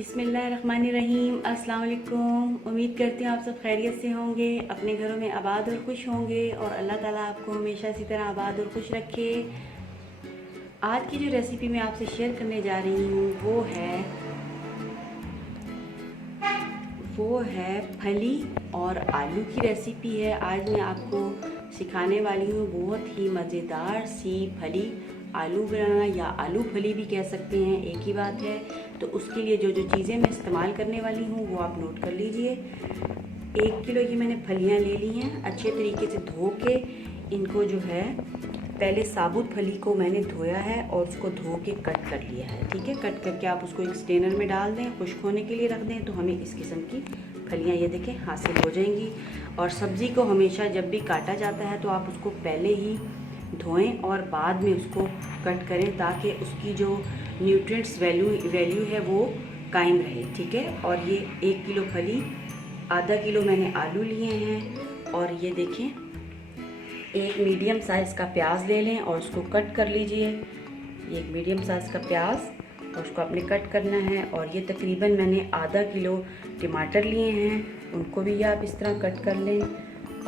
बिस्मिल्लाहिर्रहमानिर्रहीम। अस्सलाम वालेकुम। उम्मीद करती हूँ आप सब खैरियत से होंगे, अपने घरों में आबाद और खुश होंगे और अल्लाह ताला आपको हमेशा इसी तरह आबाद और खुश रखे। आज की जो रेसिपी मैं आपसे शेयर करने जा रही हूँ वो है फली और आलू की रेसिपी है। आज मैं आपको सिखाने वाली हूँ बहुत ही मज़ेदार सी फली आलू बनाना, या आलू फली भी कह सकते हैं, एक ही बात है। तो उसके लिए जो जो चीज़ें मैं इस्तेमाल करने वाली हूँ वो आप नोट कर लीजिए। 1 किलो की मैंने फलियाँ ले ली हैं, अच्छे तरीके से धो के इनको जो है पहले साबुत फली को मैंने धोया है और उसको धो के कट कर लिया है। ठीक है, कट करके आप उसको एक स्ट्रेनर में डाल दें, खुश्क होने के लिए रख दें, तो हमें इस किस्म की फलियाँ ये देखें हासिल हो जाएंगी। और सब्ज़ी को हमेशा जब भी काटा जाता है तो आप उसको पहले ही धोएं और बाद में उसको कट करें, ताकि उसकी जो न्यूट्रिएंट्स वैल्यू है वो कायम रहे। ठीक है, और ये 1 किलो फली, आधा किलो मैंने आलू लिए हैं, और ये देखें एक मीडियम साइज़ का प्याज ले लें और उसको कट कर लीजिए। ये एक मीडियम साइज़ का प्याज और उसको आपने कट करना है। और ये तकरीबन मैंने आधा किलो टमाटर लिए हैं, उनको भी आप इस तरह कट कर लें।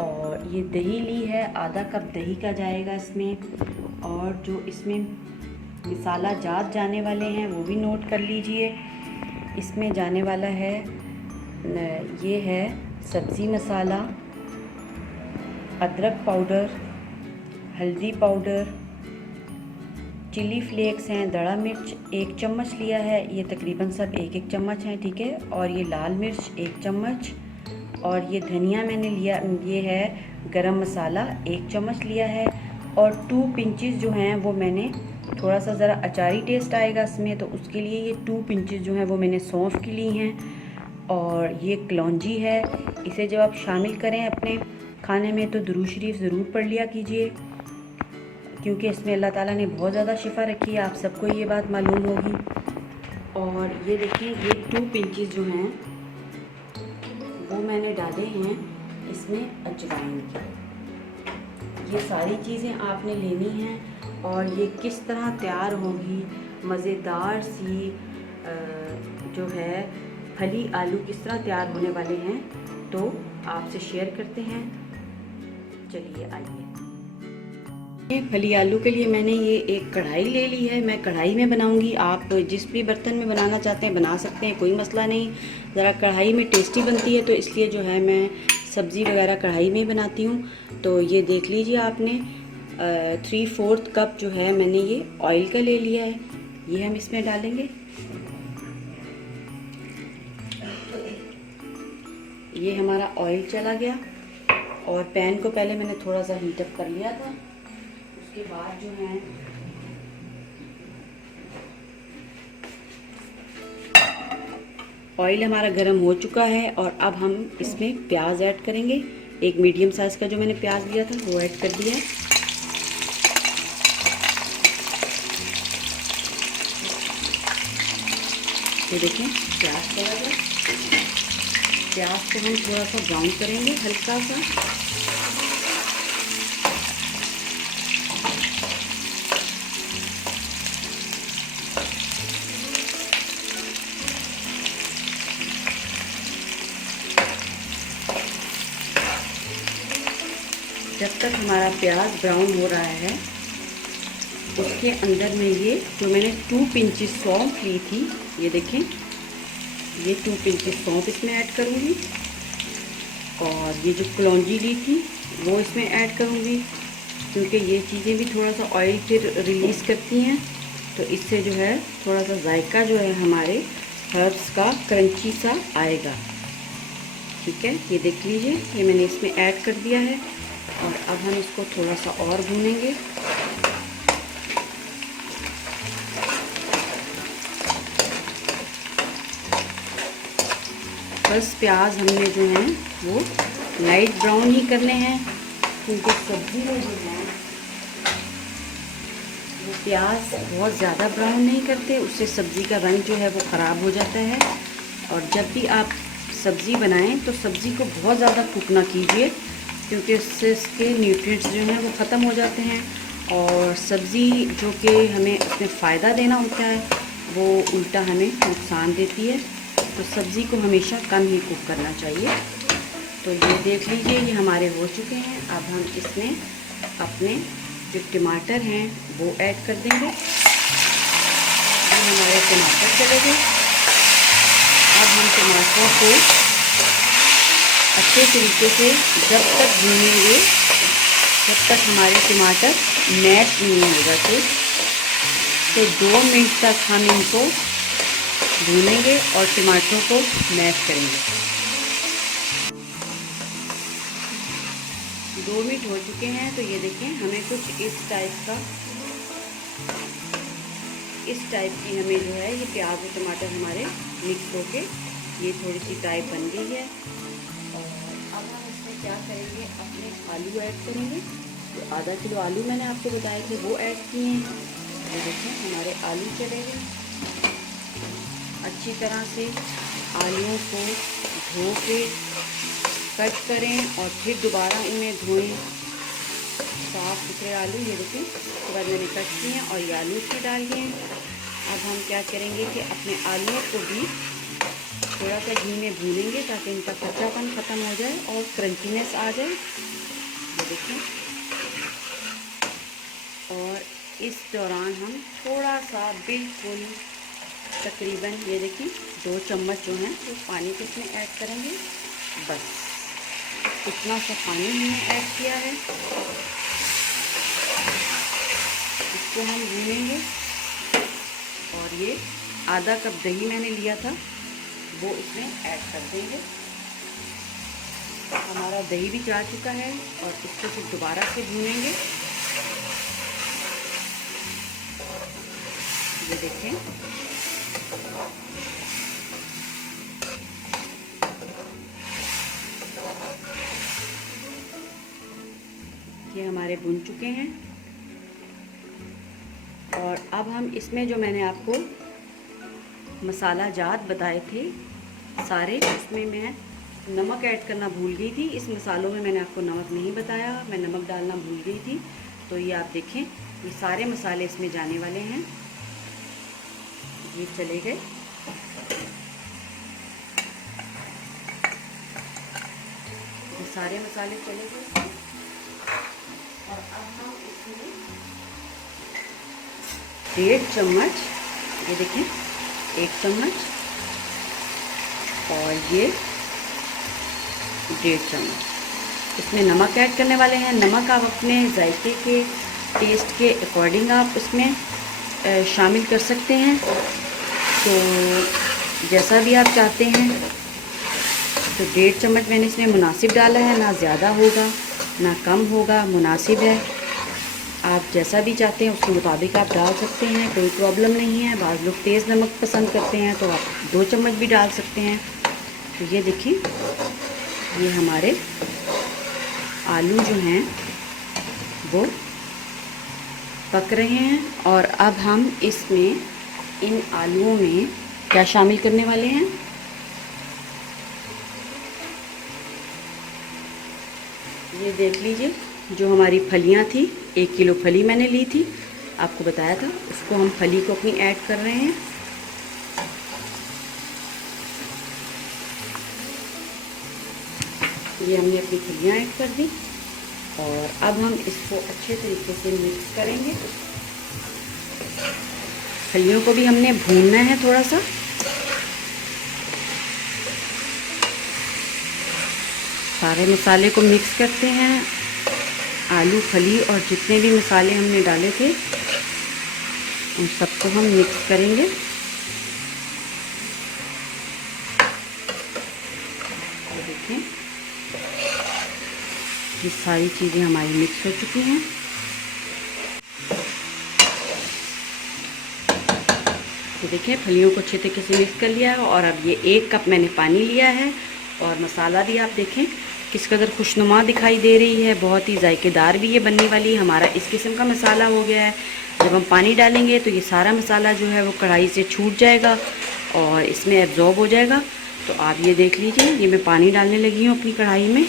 और ये दही ली है, आधा कप दही का जाएगा इसमें। और जो इसमें मसाला जात जाने वाले हैं वो भी नोट कर लीजिए। इसमें जाने वाला है, ये है सब्ज़ी मसाला, अदरक पाउडर, हल्दी पाउडर, चिली फ्लेक्स हैं, दड़ा मिर्च 1 चम्मच लिया है, ये तकरीबन सब 1-1 चम्मच हैं। ठीक है, और ये लाल मिर्च 1 चम्मच, और ये धनिया मैंने लिया, ये है गरम मसाला 1 चम्मच लिया है। और 2 पिंचेस जो हैं वो मैंने, थोड़ा सा ज़रा अचारी टेस्ट आएगा इसमें, तो उसके लिए ये 2 पिंचेस जो हैं वो मैंने सौंफ की ली हैं। और ये कलौंजी है, इसे जब आप शामिल करें अपने खाने में तो दुरूद शरीफ ज़रूर पढ़ लिया कीजिए, क्योंकि इसमें अल्लाह ताला ने बहुत ज़्यादा शिफा रखी है, आप सबको ये बात मालूम होगी। और ये देखिए ये 2 पिंचेस जो हैं वो मैंने डाले हैं इसमें अजवाइन की। ये सारी चीज़ें आपने लेनी हैं और ये किस तरह तैयार होगी मज़ेदार सी जो है फली आलू किस तरह तैयार होने वाले हैं, तो आपसे शेयर करते हैं। चलिए आइए। फली आलू के लिए मैंने ये एक कढ़ाई ले ली है, मैं कढ़ाई में बनाऊंगी। आप जिस भी बर्तन में बनाना चाहते हैं बना सकते हैं, कोई मसला नहीं। ज़रा कढ़ाई में टेस्टी बनती है, तो इसलिए जो है मैं सब्ज़ी वगैरह कढ़ाई में ही बनाती हूँ। तो ये देख लीजिए आपने 3/4 कप जो है मैंने ये ऑयल का ले लिया है, ये हम इसमें डालेंगे। ये हमारा ऑयल चला गया और पैन को पहले मैंने थोड़ा सा हीटअप कर लिया था। उसके बाद जो है ऑयल हमारा गर्म हो चुका है और अब हम इसमें प्याज ऐड करेंगे। एक मीडियम साइज़ का जो मैंने प्याज लिया था वो ऐड कर दिया। ये देखें प्याज चला गया। प्याज को हम थोड़ा सा ब्राउन करेंगे, हल्का सा। जब तक हमारा प्याज ब्राउन हो रहा है उसके अंदर में ये जो मैंने 2 पिंचेस सौंफ ली थी, ये देखें ये 2 पिंचेस सौंफ इसमें ऐड करूँगी। और ये जो कलौंजी ली थी वो इसमें ऐड करूँगी, क्योंकि ये चीज़ें भी थोड़ा सा ऑयल फिर रिलीज़ करती हैं, तो इससे जो है थोड़ा सा जायका जो है हमारे हर्ब्स का क्रंची सा आएगा। ठीक है, ये देख लीजिए ये मैंने इसमें ऐड कर दिया है। और अब हम इसको थोड़ा सा और भूनेंगे। बस प्याज हमने जो हैं वो लाइट ब्राउन ही करने हैं, क्योंकि सब्ज़ी में जो है वो प्याज बहुत ज़्यादा ब्राउन नहीं करते, उससे सब्ज़ी का रंग जो है वो ख़राब हो जाता है। और जब भी आप सब्ज़ी बनाएं तो सब्ज़ी को बहुत ज़्यादा कुक ना कीजिए, क्योंकि इससे इसके न्यूट्रिएंट्स जो हैं वो ख़त्म हो जाते हैं और सब्ज़ी जो कि हमें उसमें फ़ायदा देना होता है वो उल्टा हमें नुकसान देती है। तो सब्ज़ी को हमेशा कम ही कुक करना चाहिए। तो ये देख लीजिए ये हमारे हो चुके हैं। अब हम इसमें अपने जो टमाटर हैं वो ऐड कर देंगे। ये हमारे टमाटर चले गए। अब हम टमाटरों को अच्छे तरीके से जब तक भूनेंगे जब तक हमारे टमाटर मैश नहीं हो जाते, तो 2 मिनट तक हम इनको भूनेंगे और टमाटरों को मैश करेंगे। 2 मिनट हो चुके हैं। तो ये देखें हमें कुछ इस टाइप की हमें जो है ये प्याज और टमाटर हमारे मिक्स होके ये थोड़ी सी टाइप बन गई है। और अब हम इसमें क्या करेंगे, अपने आलू ऐड करेंगे। तो आधा किलो आलू मैंने आपको बताए थे वो ऐड किए हैं। ये देखें हमारे आलू चले गए। अच्छी तरह से आलूओं को धो के कट करें और फिर दोबारा इन्हें धोएं। साफ़ सुथरे आलू ये देखें, उसके बाद मैंने कट किए हैं और ये आलू इसमें डाल दिए हैं। अब हम क्या करेंगे कि अपने आलूओं को भी थोड़ा सा घी में भूनेंगे ताकि इनका कच्चापन ख़त्म हो जाए और क्रंचीनेस आ जाए। ये देखें, और इस दौरान हम थोड़ा सा बिल्कुल तकरीबन ये देखिए 2 चम्मच जो हैं वो पानी के इसमें ऐड करेंगे। बस इतना सा पानी हमने ऐड किया है। इसको हम भूनेंगे और ये आधा कप दही मैंने लिया था वो इसमें ऐड कर देंगे। हमारा दही भी जा चुका है और इसको फिर दोबारा से भूनेंगे। ये देखें ये हमारे भुन चुके हैं। और अब हम इसमें जो मैंने आपको मसाला जात बताए थे सारे, उसमें मैं नमक ऐड करना भूल गई थी। इस मसालों में मैंने आपको नमक नहीं बताया, मैं नमक डालना भूल गई थी। तो ये आप देखें ये सारे मसाले इसमें जाने वाले हैं। ये चले गए। ये सारे मसाले चले गए। और अब हम इसमें 1.5 चम्मच, ये देखें 1 चम्मच और ये 1.5 चम्मच इसमें नमक ऐड करने वाले हैं। नमक आप अपने जायके के टेस्ट के अकॉर्डिंग आप इसमें शामिल कर सकते हैं, तो जैसा भी आप चाहते हैं। तो 1.5 चम्मच मैंने इसमें मुनासिब डाला है, ना ज़्यादा होगा ना कम होगा, मुनासिब है। आप जैसा भी चाहते हैं उसके मुताबिक आप डाल सकते हैं, कोई प्रॉब्लम नहीं है। बाज़ लोग तेज़ नमक पसंद करते हैं तो आप 2 चम्मच भी डाल सकते हैं। तो ये देखिए ये हमारे आलू जो हैं वो पक रहे हैं। और अब हम इसमें इन आलूओं में क्या शामिल करने वाले हैं, ये देख लीजिए। जो हमारी फलियां थी, 1 किलो फली मैंने ली थी, आपको बताया था, उसको हम फली को अपनी ऐड कर रहे हैं। ये हमने अपनी फलियां ऐड कर दी और अब हम इसको अच्छे तरीके से मिक्स करेंगे। फलियों को भी हमने भूनना है थोड़ा सा। सारे मसाले को मिक्स करते हैं। आलू, फली और जितने भी मसाले हमने डाले थे उन सबको हम मिक्स करेंगे। तो देखें ये सारी चीज़ें हमारी मिक्स हो चुकी हैं। तो देखें फलियों को अच्छे तरीके से मिक्स कर लिया है। और अब ये 1 कप मैंने पानी लिया है और मसाला भी आप देखें किस कदर खुशनुमा दिखाई दे रही है। बहुत ही जायकेदार भी ये बनने वाली हमारा इस किस्म का मसाला हो गया है। जब हम पानी डालेंगे तो ये सारा मसाला जो है वो कढ़ाई से छूट जाएगा और इसमें एब्जॉर्ब हो जाएगा। तो आप ये देख लीजिए, ये मैं पानी डालने लगी हूँ अपनी कढ़ाई में।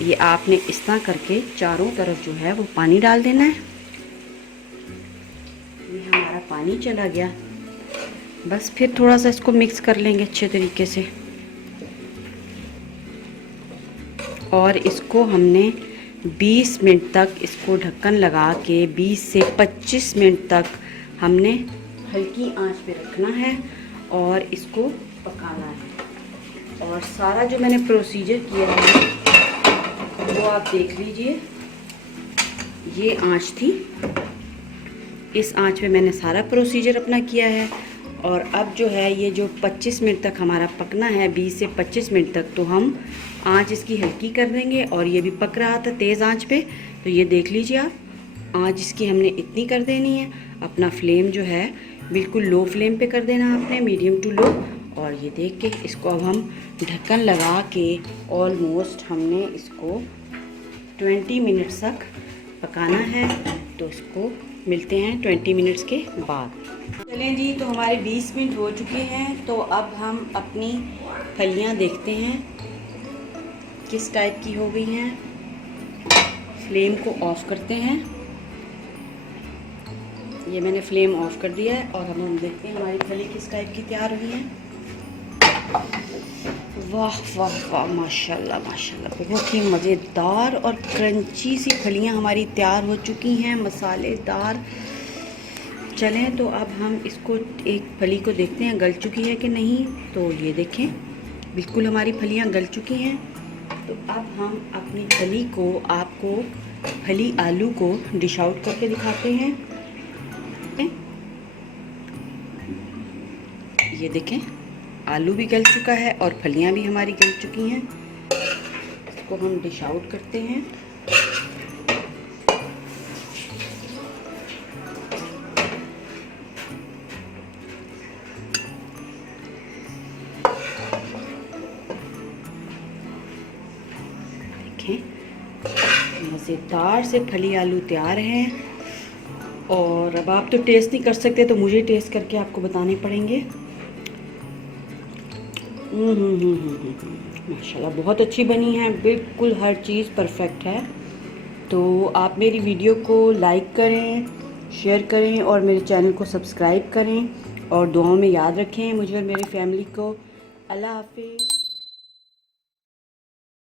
ये आपने इस तरह करके चारों तरफ जो है वो पानी डाल देना है। ये हमारा पानी चला गया। बस फिर थोड़ा सा इसको मिक्स कर लेंगे अच्छे तरीके से। और इसको हमने 20 मिनट तक इसको ढक्कन लगा के 20 से 25 मिनट तक हमने हल्की आंच पे रखना है और इसको पकाना है। और सारा जो मैंने प्रोसीजर किया है वो आप देख लीजिए। ये आंच थी, इस आंच पे मैंने सारा प्रोसीजर अपना किया है। और अब जो है ये जो 25 मिनट तक हमारा पकना है, 20 से 25 मिनट तक, तो हम आंच इसकी हल्की कर देंगे। और ये भी पक रहा था तेज़ आंच पे, तो ये देख लीजिए आप, आंच इसकी हमने इतनी कर देनी है। अपना फ्लेम जो है बिल्कुल लो फ्लेम पे कर देना आपने, मीडियम टू लो। और ये देख के इसको अब हम ढक्कन लगा के ऑलमोस्ट हमने इसको 20 मिनट्स तक पकाना है। तो इसको मिलते हैं 20 मिनट्स के बाद। चलें जी, तो हमारे 20 मिनट हो चुके हैं। तो अब हम अपनी फलियां देखते हैं किस टाइप की हो गई हैं। फ्लेम को ऑफ करते हैं। ये मैंने फ्लेम ऑफ कर दिया है और अब हम देखते हैं हमारी फली किस टाइप की तैयार हुई है। वाह वाह वाह, माशाल्लाह माशाल्लाह, बहुत ही मज़ेदार और क्रंची सी फलियां हमारी तैयार हो चुकी हैं, मसालेदार। चलें, तो अब हम इसको एक फली को देखते हैं गल चुकी है कि नहीं। तो ये देखें, बिल्कुल हमारी फलियां गल चुकी हैं। तो अब हम अपनी फली को, आपको फली आलू को डिश आउट करके दिखाते हैं। ये देखें, आलू भी गल चुका है और फलियां भी हमारी गल चुकी हैं। इसको हम डिश आउट करते हैं। देखें, मज़ेदार से फली आलू तैयार हैं। और अब आप तो टेस्ट नहीं कर सकते, तो मुझे टेस्ट करके आपको बताने पड़ेंगे। माशाल्लाह बहुत अच्छी बनी है, बिल्कुल हर चीज़ परफेक्ट है। तो आप मेरी वीडियो को लाइक करें, शेयर करें और मेरे चैनल को सब्सक्राइब करें। और दुआओं में याद रखें मुझे और मेरी फैमिली को। अल्लाह हाफिज़।